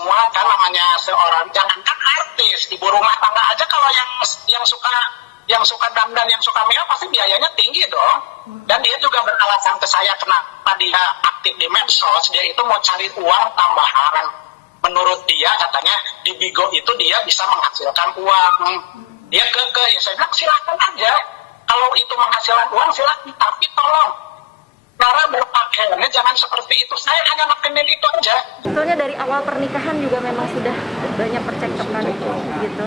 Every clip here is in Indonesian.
semua kan, namanya seorang, jangankan artis, ibu rumah tangga aja kalau yang suka dandan, yang suka makeup pasti biayanya tinggi dong. Dan dia juga beralasan ke saya kenapa dia aktif di medsos, dia itu mau cari uang tambahan. Menurut dia katanya di Bigo itu dia bisa menghasilkan uang. Dia ya saya bilang silakan aja. Kalau itu menghasilkan uang silakan, tapi tolong cara berpakaiannya jangan seperti itu. Saya hanya makenin itu aja. Sebetulnya dari awal pernikahan juga memang sudah banyak percekcokan gitu.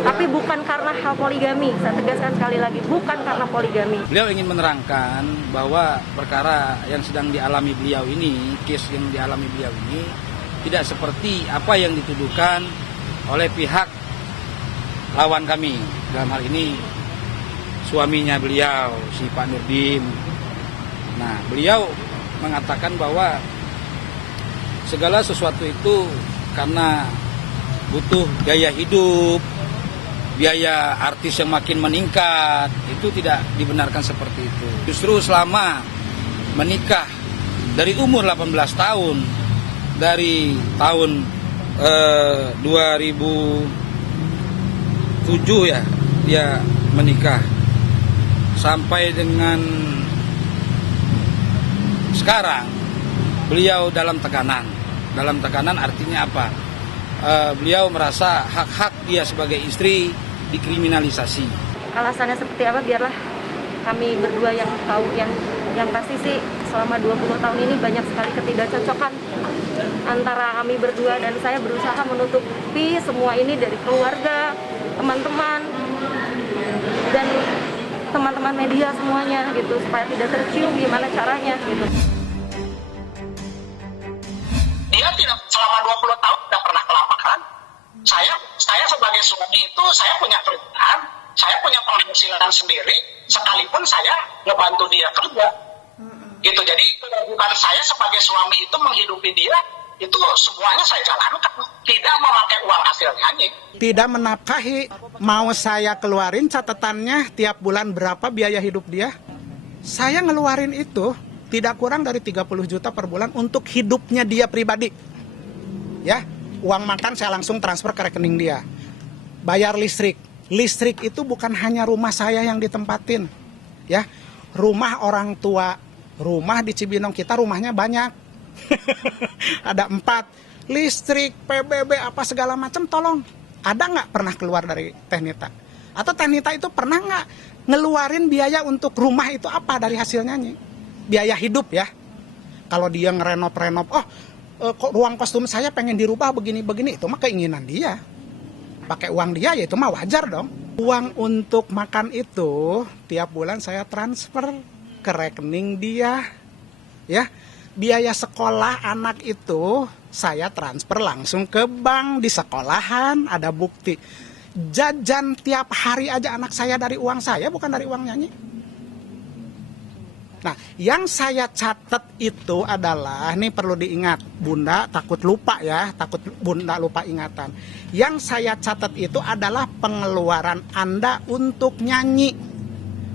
Tapi bukan karena hal poligami. Saya tegaskan sekali lagi, bukan karena poligami. Beliau ingin menerangkan bahwa perkara yang sedang dialami beliau ini, case yang dialami beliau ini tidak seperti apa yang dituduhkan oleh pihak lawan kami. Dalam hal ini suaminya beliau, si Pak Nurdin. Nah, beliau mengatakan bahwa segala sesuatu itu karena butuh gaya hidup, biaya artis yang makin meningkat, itu tidak dibenarkan seperti itu. Justru selama menikah dari umur 18 tahun, dari tahun 2007 ya, dia menikah, sampai dengan sekarang beliau dalam tekanan. Dalam tekanan artinya apa? Beliau merasa hak-hak dia sebagai istri dikriminalisasi. Alasannya seperti apa biarlah kami berdua yang tahu. Yang pasti sih selama 20 tahun ini banyak sekali ketidakcocokan antara kami berdua, dan saya berusaha menutupi semua ini dari keluarga, teman-teman, dan teman-teman media semuanya gitu, supaya tidak tercium gimana caranya gitu. Dia tidak selama 20 tahun tidak pernah kelaparan. Saya sebagai suami itu saya punya kerjaan, saya punya penghasilan sendiri, sekalipun saya ngebantu dia kerja. Gitu. Jadi kewajiban saya sebagai suami itu menghidupi dia, itu semuanya saya jalankan, tidak memakai uang hasil nyanyi. Tidak menafkahi, mau saya keluarin catatannya tiap bulan berapa biaya hidup dia, saya ngeluarin itu tidak kurang dari 30 juta per bulan untuk hidupnya dia pribadi. Ya, uang makan saya langsung transfer ke rekening dia. Bayar listrik. Listrik itu bukan hanya rumah saya yang ditempatin. Ya, rumah orang tua, rumah di Cibinong kita rumahnya banyak. Ada 4. Listrik, PBB, apa segala macam, tolong. Ada nggak pernah keluar dari Teh Nita? Atau Teh Nita itu pernah nggak ngeluarin biaya untuk rumah itu apa dari hasil nyanyi? Biaya hidup ya. Kalau dia ngerenov, ruang kostum saya pengen dirubah begini-begini, itu mah keinginan dia. Pakai uang dia ya itu mah wajar dong. Uang untuk makan itu tiap bulan saya transfer ke rekening dia. Ya. Biaya sekolah anak itu saya transfer langsung ke bank di sekolahan, ada bukti. Jajan tiap hari aja anak saya dari uang saya, bukan dari uang nyanyi. Nah, yang saya catat itu adalah, ini perlu diingat, Bunda takut lupa ya, takut Bunda lupa ingatan. Yang saya catat itu adalah pengeluaran Anda untuk nyanyi,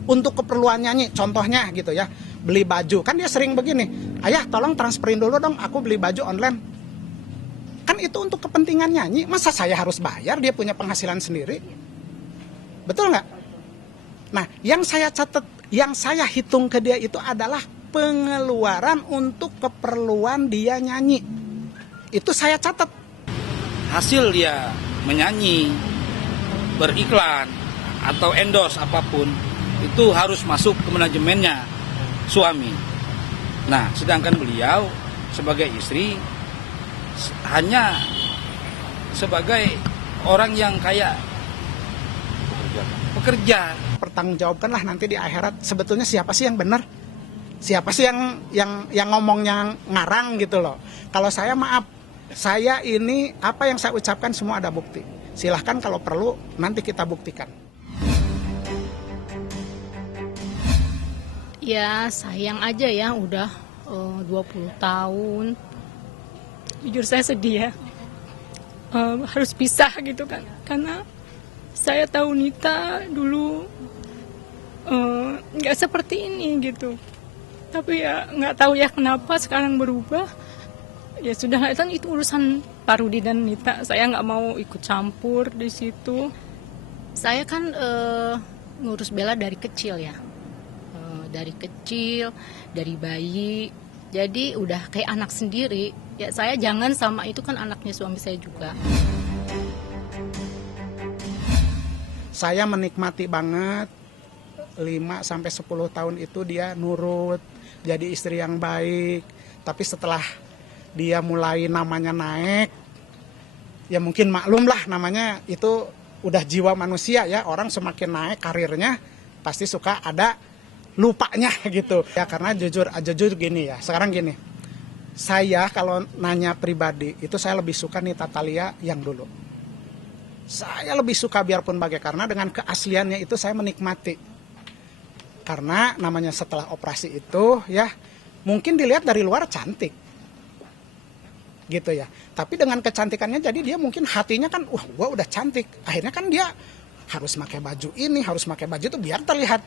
untuk keperluan nyanyi, contohnya gitu ya. Beli baju, kan dia sering begini, ayah tolong transferin dulu dong, aku beli baju online. Kan itu untuk kepentingan nyanyi, masa saya harus bayar, dia punya penghasilan sendiri? Betul nggak? Nah, yang saya catat, yang saya hitung ke dia itu adalah pengeluaran untuk keperluan dia nyanyi. Itu saya catat. Hasil dia menyanyi, beriklan, atau endorse apapun, itu harus masuk ke manajemennya suami. Nah, sedangkan beliau sebagai istri hanya sebagai orang yang kayak pekerja. Pertanggungjawabkanlah nanti di akhirat, sebetulnya siapa sih yang benar? Siapa sih yang ngomongnya ngarang gitu loh. Kalau saya maaf, saya ini apa yang saya ucapkan semua ada bukti. Silahkan kalau perlu nanti kita buktikan. Ya sayang aja ya udah 20 tahun. Jujur saya sedih ya. Harus pisah gitu kan. Karena saya tahu Nita dulu nggak seperti ini gitu. Tapi ya nggak tahu ya kenapa sekarang berubah. ya sudah, itu urusan Pak Rudi dan Nita, saya nggak mau ikut campur di situ. Saya kan ngurus Bella dari kecil ya, dari kecil, dari bayi, jadi udah kayak anak sendiri. Ya saya jangan sama itu, kan anaknya suami saya juga. Saya menikmati banget 5-10 tahun itu dia nurut, jadi istri yang baik. Tapi setelah dia mulai namanya naik, ya mungkin maklum lah, namanya itu udah jiwa manusia ya, orang semakin naik karirnya pasti suka ada lupanya gitu. Ya karena jujur gini ya, sekarang gini, saya kalau nanya pribadi itu saya lebih suka nih Tatalia yang dulu. Saya lebih suka biarpun karena dengan keasliannya itu saya menikmati. Karena namanya setelah operasi itu ya mungkin dilihat dari luar cantik. Gitu ya. Tapi dengan kecantikannya jadi dia mungkin hatinya kan gua udah cantik. Akhirnya kan dia harus pakai baju ini, harus pakai baju itu biar terlihat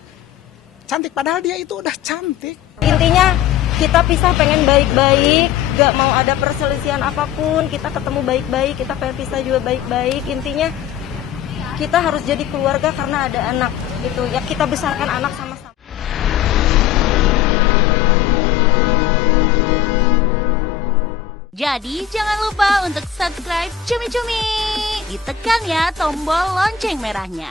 cantik, padahal dia itu udah cantik. Intinya kita pisah pengen baik-baik, gak mau ada perselisihan apapun, kita ketemu baik-baik, kita pengen pisah juga baik-baik. Intinya kita harus jadi keluarga karena ada anak gitu ya, kita besarkan anak sama-sama. Jadi jangan lupa untuk subscribe Cumi Cumi, ditekan ya tombol lonceng merahnya.